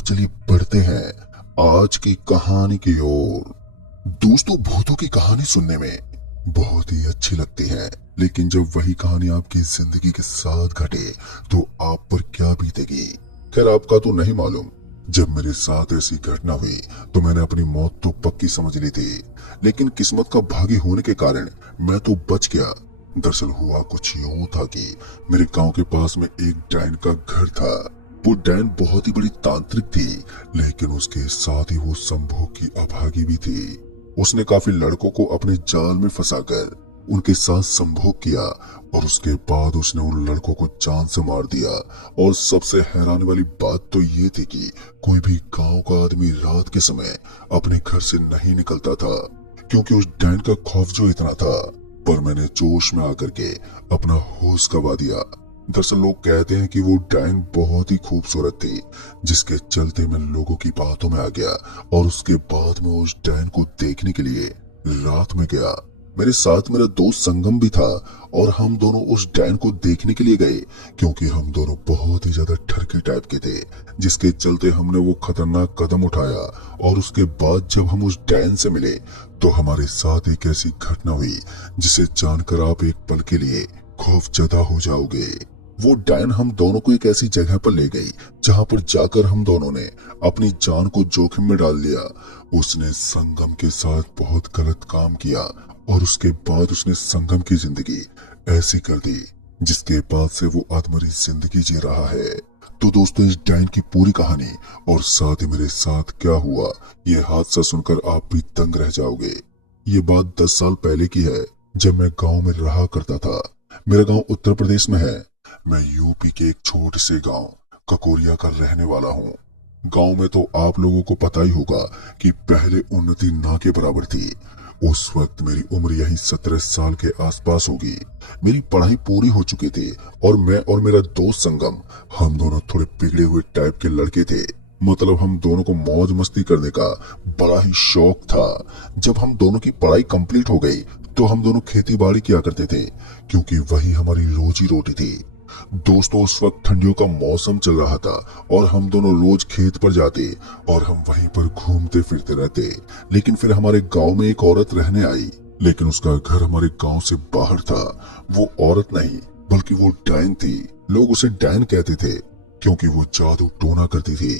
चलिए बढ़ते हैं आज की कहानी की ओर। दोस्तों, भूतों की कहानी सुनने में बहुत ही अच्छी लगती है, लेकिन जब वही कहानी आपकी जिंदगी के साथ घटे तो आप पर क्या बीतेगी, खैर आपका तो नहीं मालूम। जब मेरे साथ ऐसी घटना हुई तो मैंने अपनी मौत तो पक्की समझ ली थी, लेकिन किस्मत का भागी होने के कारण मैं तो बच गया। दरअसल हुआ कुछ यूं था कि मेरे गांव के पास में एक डायन का घर था। वो डायन बहुत ही बड़ी तांत्रिक थी, लेकिन उसके साथ ही वो संभोग की अभागी भी थी। उसने काफी लड़कों को अपने जाल में फंसाकर उनके साथ संभोग किया और उसके बाद उसने उन लड़कों को जान से मार दिया। और सबसे हैरानी वाली बात तो ये थी कि कोई भी गांव का आदमी रात के समय अपने घर से नहीं निकलता था, क्योंकि उस डायन का खौफ जो इतना था। पर मैंने जोश में आकर के अपना होश गवा दिया। दरअसल लोग कहते हैं कि वो डायन बहुत ही खूबसूरत थी, जिसके चलते मैं लोगों की बातों में आ गया और उसके बाद मैं उस डायन को देखने के लिए रात में गया। मेरे साथ मेरा दोस्त संगम भी था और हम दोनों उस डायन को देखने के लिए गए, क्योंकि हम दोनों बहुत ही ज्यादा ठरके टाइप के थे, जिसके चलते हमने वो खतरनाक कदम उठाया। और उसके बाद जब हम उस डायन से मिले तो हमारे साथ एक ऐसी घटना हुई जिसे जानकर आप एक पल के लिए खौफजदा हो जाओगे। वो डायन हम दोनों को एक ऐसी जगह पर ले गई जहां पर जाकर हम दोनों ने अपनी जान को जोखिम में डाल दिया। उसने संगम के साथ बहुत गलत काम किया और उसके बाद उसने संगम की जिंदगी ऐसी कर दी जिसके बाद से वो अधमरी जिंदगी जी रहा है। तो दोस्तों, इस डायन की पूरी कहानी और साथ ही मेरे साथ क्या हुआ, ये हादसा सुनकर आप भी दंग रह जाओगे। ये बात 10 साल पहले की है, जब मैं गांव में रहा करता था। मेरा गांव उत्तर प्रदेश में है। मैं यूपी के एक छोटे से गांव ककोरिया का रहने वाला हूँ। गांव में तो आप लोगों को पता ही होगा कि पहले उन्नति ना के बराबर थी। उस वक्त मेरी उम्र यही 17 साल के आसपास होगी। मेरी पढ़ाई पूरी हो चुकी थी और मैं और मेरा दोस्त संगम, हम दोनों थोड़े बिगड़े हुए टाइप के लड़के थे। मतलब हम दोनों को मौज मस्ती करने का बड़ा ही शौक था। जब हम दोनों की पढ़ाई कंप्लीट हो गई तो हम दोनों खेती बाड़ी किया करते थे, क्योंकि वही हमारी रोजी रोटी थी। दोस्तों, उस वक्त ठंडियों का मौसम चल रहा था और हम दोनों रोज खेत पर जाते और हम वहीं पर घूमते फिरते रहते। लेकिन फिर हमारे गांव में एक औरत रहने आई, लेकिन उसका घर हमारे गांव से बाहर था। वो औरत नहीं बल्कि वो डायन थी। लोग उसे डायन कहते थे क्योंकि वो जादू टोना करती थी।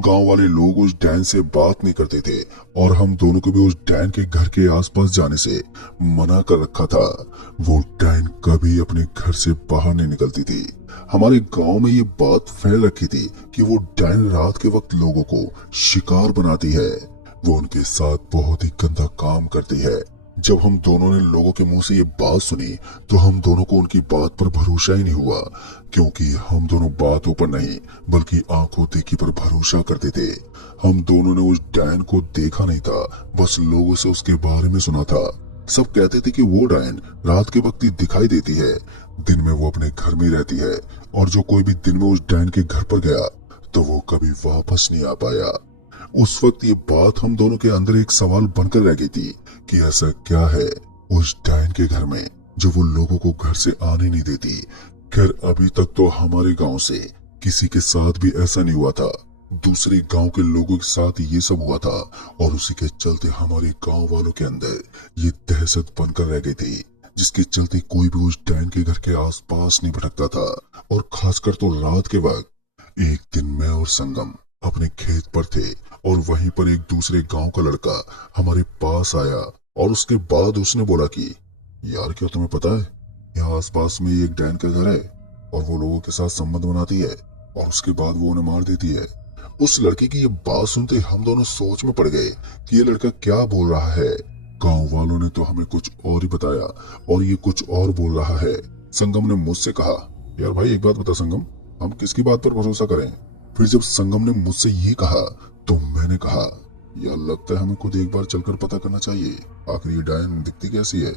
गांव वाले लोग उस डायन से बात नहीं करते थे और हम दोनों को भी उस डायन के घर के आसपास जाने से मना कर रखा था। वो डायन कभी अपने घर से बाहर नहीं निकलती थी। हमारे गांव में ये बात फैल रखी थी कि वो डायन रात के वक्त लोगों को शिकार बनाती है। वो उनके साथ बहुत ही गंदा काम करती है। जब हम दोनों ने लोगों के मुंह से ये बात सुनी तो हम दोनों को उनकी बात पर भरोसा ही नहीं हुआ, क्योंकि हम दोनों बातों पर नहीं बल्कि आंखों देखी पर भरोसा करते थे। हम दोनों ने उस डायन को देखा नहीं था, बस लोगों से उसके बारे में सुना था। सब कहते थे कि वो डायन रात के वक्त ही दिखाई देती है, दिन में वो अपने घर में रहती है, और जो कोई भी दिन में उस डायन के घर पर गया तो वो कभी वापस नहीं आ पाया। उस वक्त ये बात हम दोनों के अंदर एक सवाल बनकर रह गई थी कि ऐसा क्या है उस डायन के घर में जो वो लोगों को घर से आने नहीं देती। खैर अभी तक तो हमारे गांव से किसी के साथ भी ऐसा नहीं हुआ था। दूसरे गांव के लोगों के साथ ये सब हुआ था और उसी के चलते हमारे गांव वालों के अंदर ये दहशत बनकर रह गई थी, जिसके चलते कोई भी उस डायन के घर के आसपास नहीं भटकता था। और खासकर तो रात के वक्त एक दिन मैं और संगम अपने खेत पर थे और वहीं पर एक दूसरे गांव का लड़का हमारे पास आया और उसके बाद उसने बोला कि यार, क्या तुम्हें पता है यहाँ आसपास में एक डायन का घर है और वो लोगों के साथ संबंध बनाती है और उसके बाद वो उन्हें मार देती है। उस लड़के की ये बात सुनते हम दोनों सोच में पड़ गए कि ये लड़का क्या बोल रहा है। गांव वालों ने तो हमें कुछ और ही बताया और ये कुछ और बोल रहा है। संगम ने मुझसे कहा, यार भाई एक बात बता संगम, हम किसकी बात पर भरोसा करें। फिर जब संगम ने मुझसे ये कहा तो मैंने कहा, यार लगता है हमें खुद एक बार चलकर पता करना चाहिए आखिर ये डायन दिखती कैसी है।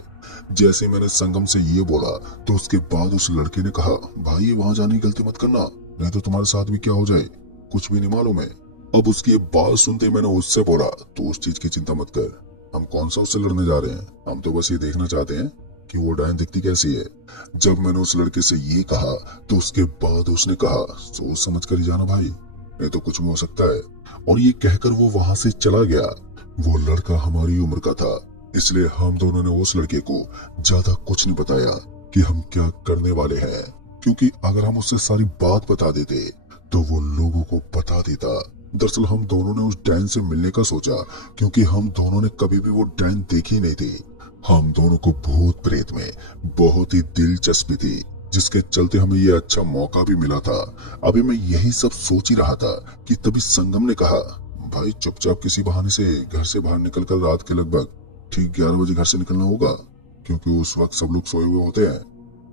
जैसे मैंने संगम से ये बोला तो उसके बाद उस लड़के ने कहा, भाई वहां जाने की गलती मत करना, नहीं तो तुम्हारे साथ भी क्या हो जाए कुछ भी नहीं मालूम है। अब उसकी बात सुनते मैंने उससे बोला, तो उस चीज की चिंता मत कर, हम कौन सा उससे लड़ने जा रहे हैं, हम तो बस ये देखना चाहते हैं कि वो डायन दिखती कैसी है। जब मैंने उस लड़के से ये कहा तो उसके बाद उसने कहा, सोच समझ कर ही जाना भाई, ये तो कुछ भी हो सकता है। और ये कहकर वो वहां से चला गया। वो लड़का हमारी उम्र का था, इसलिए हम दोनों ने उस लड़के को ज्यादा कुछ नहीं बताया कि हम क्या करने वाले हैं, क्योंकि अगर हम उससे सारी बात बता देते तो वो लोगों को बता देता। दरअसल हम दोनों ने उस डैन से मिलने का सोचा, क्योंकि हम दोनों ने कभी भी वो डैन देखी नहीं थी। हम दोनों को भूत प्रेत में बहुत ही दिलचस्पी थी, जिसके चलते हमें ये अच्छा मौका भी मिला था। अभी मैं यही सब सोच ही रहा था कि तभी संगम ने कहा, भाई चुपचाप किसी बहाने से घर से बाहर निकलकर रात के लगभग ठीक 11 बजे घर से निकलना होगा, क्योंकि उस वक्त सब लोग सोए हुए होते हैं।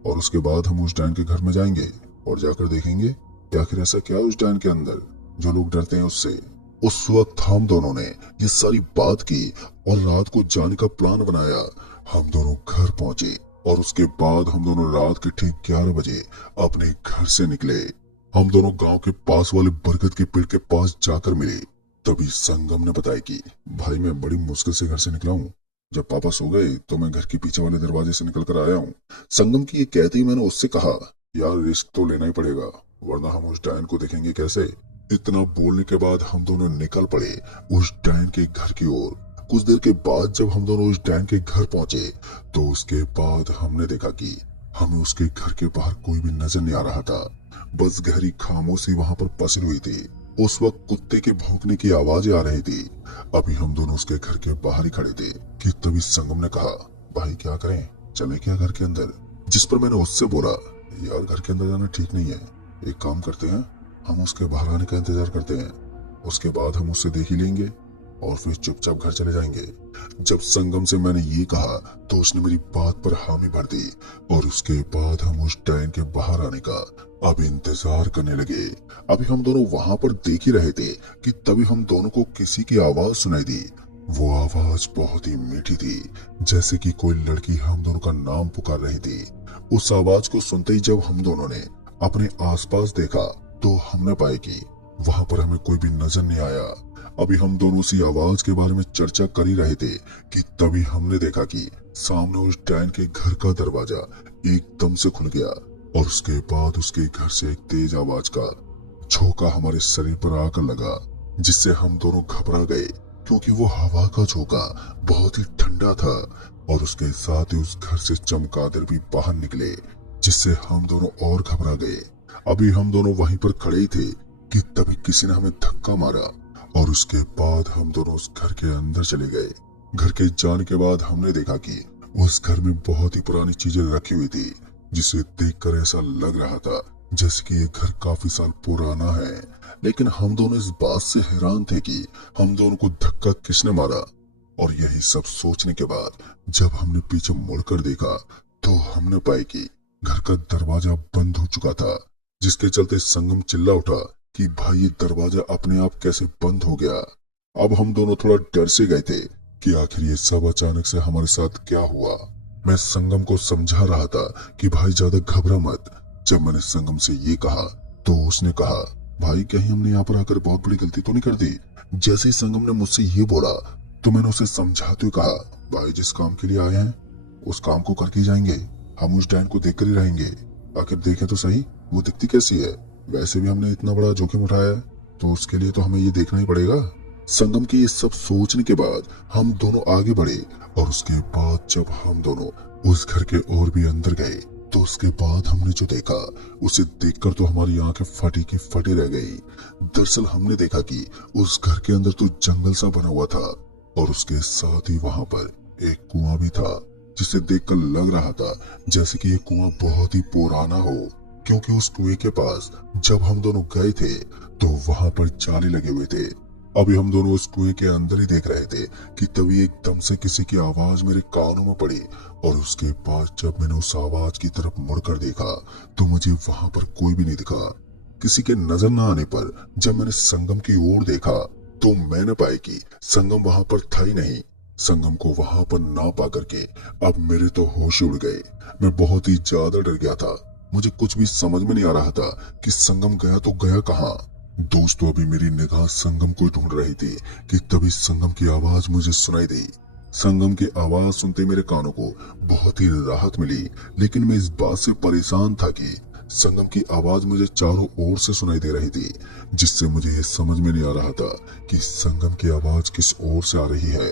और उसके बाद हम उस डैन के घर में जाएंगे और जाकर देखेंगे कि आखिर ऐसा क्या है उस डैन के अंदर जो लोग डरते हैं उससे। उस वक्त हम दोनों ने ये सारी बात की और रात को जाने का प्लान बनाया। हम दोनों घर पहुंचे और उसके बाद हम दोनों रात के ठीक 11 बजे अपने घर से निकले। हम दोनों गांव के पास वाले बरगद के पेड़ के पास जाकर मिले। तभी संगम ने बताया कि भाई मैं बड़ी मुश्किल से घर से निकला हूँ। जब पापा सो गए तो मैं घर के पीछे वाले दरवाजे से निकल कर आया हूँ। संगम की ये कहते ही मैंने उससे कहा, यार रिस्क तो लेना ही पड़ेगा, वरना हम उस डायन को देखेंगे कैसे। इतना बोलने के बाद हम दोनों निकल पड़े उस डायन के घर की ओर। कुछ देर के बाद जब हम दोनों उस डायन के घर पहुंचे तो उसके बाद हमने देखा कि हमें उसके घर के बाहर कोई भी नजर नहीं आ रहा था। बस गहरी खामोशी वहां पर पसरी हुई थी। उस वक्त कुत्ते के भौंकने की आवाजें आ रही थी। अभी हम दोनों उसके घर के बाहर ही खड़े थे कि तभी संगम ने कहा, भाई क्या करें, चले क्या घर के अंदर। जिस पर मैंने उससे बोला, यार घर के अंदर जाना ठीक नहीं है, एक काम करते हैं, हम उसके बाहर आने का इंतजार करते हैं, उसके बाद हम उससे देख ही लेंगे और फिर चुपचाप घर चले जाएंगे। जब संगम से मैंने ये कहा तो उसने मेरी बात पर हामी भर दी और उसके बाद हम उस डायन के बाहर आने का अब इंतजार करने लगे। अभी हम दोनों वहां पर देख ही रहे थे कि तभी हम दोनों को किसी की आवाज सुनाई दी। वो आवाज बहुत ही मीठी थी, जैसे कि कोई लड़की हम दोनों का नाम पुकार रही थी। उस आवाज को सुनते ही जब हम दोनों ने अपने आसपास देखा तो हमने पाया कि वहां पर हमें कोई भी नजर नहीं आया। अभी हम दोनों उसी आवाज के बारे में चर्चा कर ही रहे थे कि तभी हमने देखा कि सामने उस डैन के घर का दरवाजा एकदम से खुल गया और उसके बाद उसके घर से एक तेज आवाज का झोंका हमारे शरीर पर आकर लगा, जिससे हम दोनों घबरा गए, क्योंकि वो हवा का झोंका बहुत ही ठंडा था और उसके साथ ही उस घर से चमगादड़ भी बाहर निकले, जिससे हम दोनों और घबरा गए। अभी हम दोनों वहीं पर खड़े ही थे कि तभी किसी ने हमें धक्का मारा और उसके बाद हम दोनों उस घर के अंदर चले गए। घर के जाने के बाद हमने देखा कि उस घर में बहुत ही पुरानी चीजें रखी हुई थी, जिसे देखकर ऐसा लग रहा था जैसे कि ये घर काफी साल पुराना है। लेकिन हम दोनों इस बात से हैरान थे कि हम दोनों को धक्का किसने मारा। और यही सब सोचने के बाद जब हमने पीछे मुड़कर देखा तो हमने पाया कि घर का दरवाजा बंद हो चुका था, जिसके चलते संगम चिल्ला उठा कि भाई ये दरवाजा अपने आप कैसे बंद हो गया। अब हम दोनों थोड़ा डर से गए थे कि आखिर ये सब अचानक से हमारे साथ क्या हुआ। मैं संगम को समझा रहा था कि भाई ज्यादा घबरा मत। जब मैंने संगम से ये कहा तो उसने कहा, भाई कहीं हमने यहाँ पर आकर बहुत बड़ी गलती तो नहीं कर दी। जैसे ही संगम ने मुझसे ये बोला तो मैंने उसे समझाते हुए कहा, भाई जिस काम के लिए आए हैं उस काम को करके ही जाएंगे, हम उस डैन को देख कर ही रहेंगे। आखिर देखें तो सही वो दिखती कैसी है। वैसे भी हमने इतना बड़ा जोखिम उठाया है तो उसके लिए तो हमें ये देखना ही पड़ेगा। संगम के ये सब सोचने के बाद हम दोनों आगे बढ़े और उसके बाद जब हम दोनों उस घर के और भी अंदर गए तो उसके बाद हमने जो देखा उसे देखकर तो हमारी आंखें फटी की फटी रह गई। दरअसल हमने देखा कि उस घर के अंदर तो जंगल सा बना हुआ था और उसके साथ ही वहां पर एक कुआं भी था, जिसे देखकर लग रहा था जैसे कि ये कुआं बहुत ही पुराना हो, क्योंकि उस कुएं के पास जब हम दोनों गए थे तो वहां पर जाली लगे हुए थे। अभी हम दोनों उस कुएं के अंदर ही देख रहे थे कि तभी एकदम से किसी की आवाज मेरे कानों में पड़ी और उसके बाद जब मैंने उस आवाज की तरफ मुड़कर देखा तो मुझे वहां पर कोई भी नहीं दिखा। किसी के नजर न आने पर जब मैंने संगम की ओर देखा तो मैंने पाया कि संगम वहां पर था ही नहीं। संगम को वहां पर ना पा करके अब मेरे तो होश उड़ गए। मैं बहुत ही ज्यादा डर गया था। मुझे कुछ भी समझ में नहीं आ रहा था कि संगम गया तो गया कहाँ। दोस्तों अभी मेरी निगाह संगम को ढूंढ रही थी कि तभी संगम की आवाज मुझे सुनाई दी। संगम की आवाज सुनते मेरे कानों को बहुत ही राहत मिली, लेकिन मैं इस बात से परेशान था कि संगम की आवाज मुझे चारों ओर से सुनाई दे रही थी, जिससे मुझे ये समझ में नहीं आ रहा था कि संगम की आवाज किस ओर से आ रही है।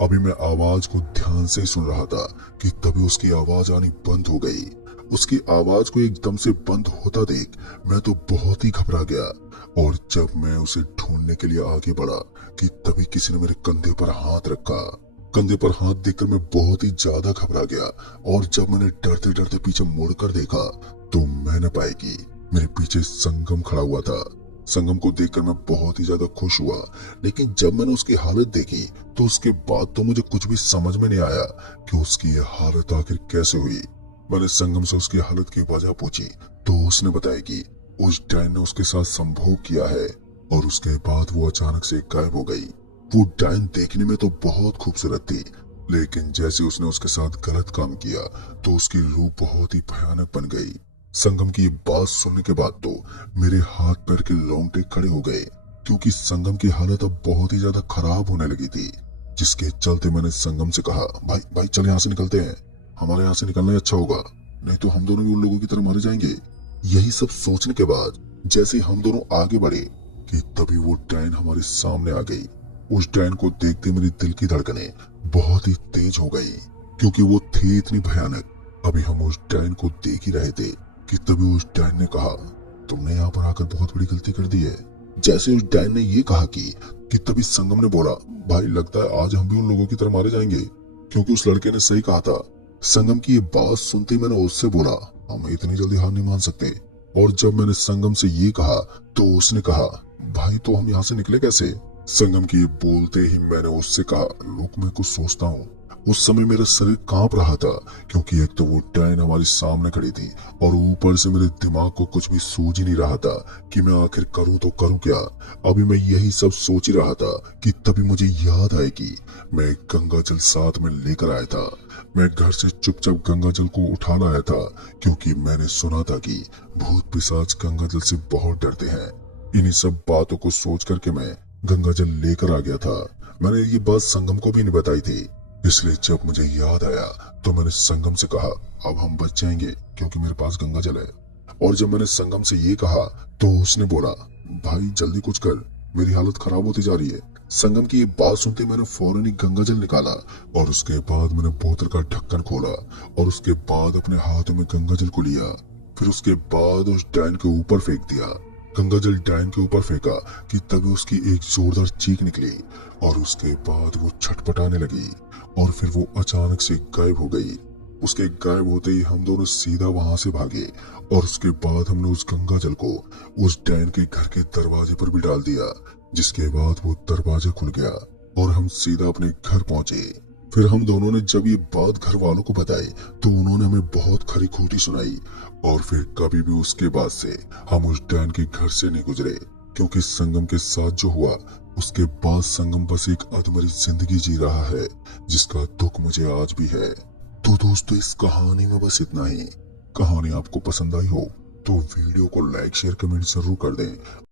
अभी मैं आवाज को ध्यान से सुन रहा था कि तभी उसकी आवाज आनी बंद हो गई। उसकी आवाज को एकदम से बंद होता देख मैं तो बहुत ही घबरा गया, और जब मैं उसे ढूंढने के लिए आगे बढ़ा कि तभी किसी ने मेरे कंधे पर हाथ रखा। कंधे पर हाथ देखकर मैं बहुत ही ज्यादा घबरा गया, और जब मैंने डरते डरते पीछे मुड़कर देखा तो मैंने पाया कि मेरे पीछे संगम खड़ा हुआ था। संगम को देखकर मैं बहुत ही ज्यादा खुश हुआ, लेकिन जब मैंने उसकी हालत देखी तो उसके बाद तो मुझे कुछ भी समझ में नहीं आया कि उसकी ये हालत आखिर कैसे हुई। मैंने संगम से उसकी हालत की वजह पूछी तो उसने बताया कि उस डायन ने उसके साथ संभोग किया है, और उसके बाद वो अचानक से गायब हो गई। वो डायन देखने में तो बहुत खूबसूरत थी, लेकिन जैसे उसने उसके साथ गलत काम किया तो उसकी रूह बहुत ही भयानक बन गई। संगम की ये बात सुनने के बाद तो मेरे हाथ पैर के रोंगटे खड़े हो गए, क्योंकि संगम की हालत अब बहुत ही ज्यादा खराब होने लगी थी। जिसके चलते मैंने संगम से कहा, भाई भाई चल यहाँ से निकलते हैं, हमारे यहाँ से निकलना ही अच्छा होगा, नहीं तो हम दोनों भी उन लोगों की तरह मारे जाएंगे। यही सब सोचने के बाद जैसे हम दोनों आगे बढ़े कि तभी वो डायन हमारे सामने आ गई। उस डायन को देखते मेरी दिल की धड़कनें बहुत ही तेज हो गई, क्योंकि वो थी इतनी भयानक। अभी हम उस डायन को देख ही रहे थे कि तभी उस डायन ने कहा, तुमने यहाँ पर आकर बहुत बड़ी गलती कर दी है। जैसे उस डायन ने ये कहा कि तभी संगम ने बोला, भाई लगता है आज हम भी उन लोगों की तरह मारे जाएंगे, क्योंकि उस लड़के ने सही कहा था। संगम की ये बात सुनते मैंने उससे बोला, हम इतनी जल्दी हार नहीं मान सकते। और जब मैंने संगम से ये कहा तो उसने कहा, भाई तो हम यहाँ से निकले कैसे। संगम की बोलते ही मैंने उससे कहा, लोग मैं कुछ सोचता हूँ। उस समय मेरा शरीर कांप रहा था, क्योंकि एक तो वो डायन हमारे सामने खड़ी थी, और ऊपर से मेरे दिमाग को कुछ भी सूझ ही नहीं रहा था कि मैं आखिर करूँ तो करूँ क्या। अभी मैं यही सब सोच ही रहा था कि तभी मुझे याद आए कि मैं गंगा जल साथ में लेकर आया था। मैं घर से चुपचाप गंगा जल को उठा लाया था, क्योंकि मैंने सुना था कि भूत पिशाच गंगा जल से बहुत डरते हैं। इन्हीं सब बातों को सोच करके मैं गंगा जल लेकर आ गया था। मैंने ये बात संगम को भी नहीं बताई थी, इसलिए जब मुझे याद आया तो मैंने संगम से कहा, अब हम बच जाएंगे क्योंकि मेरे पास गंगा जल है। और जब मैंने संगम से ये कहा तो उसने बोला, भाई जल्दी कुछ कर, मेरी हालत खराब होती जा रही है। संगम की ये बात सुनते मैंने फौरन ही गंगा जल निकाला, और उसके बाद मैंने बोतल का ढक्कन खोला, और उसके बाद अपने हाथों में गंगा जल को लिया। फिर उसके बाद उस डायन के ऊपर फेंक दिया। गंगा जल डायन के ऊपर फेंका कि तभी उसकी एक जोरदार चीख निकली, और उसके बाद वो छटपटाने लगी, और फिर वो अचानक से गायब हो गई। उसके गायब होते ही हम दोनों सीधा वहां से भागे, और उसके बाद हमने उस गंगा जल को उस डायन के घर के दरवाजे पर भी डाल दिया, जिसके बाद वो दरवाजा खुल गया और हम सीधा अपने घर पहुंचे। फिर हम दोनों ने जब ये बात घर वालों को बताई तो उन्होंने हमें बहुत खरी खोटी सुनाई, और फिर कभी भी उसके बाद से हम उस डायन के घर से नहीं गुजरे, क्योंकि संगम के साथ जो हुआ उसके बाद संगम बस एक अधमरी जिंदगी जी रहा है, जिसका दुख मुझे आज भी है। तो दोस्तों इस कहानी में बस इतना ही। कहानी आपको पसंद आई हो तो वीडियो को लाइक शेयर कमेंट जरूर कर दें।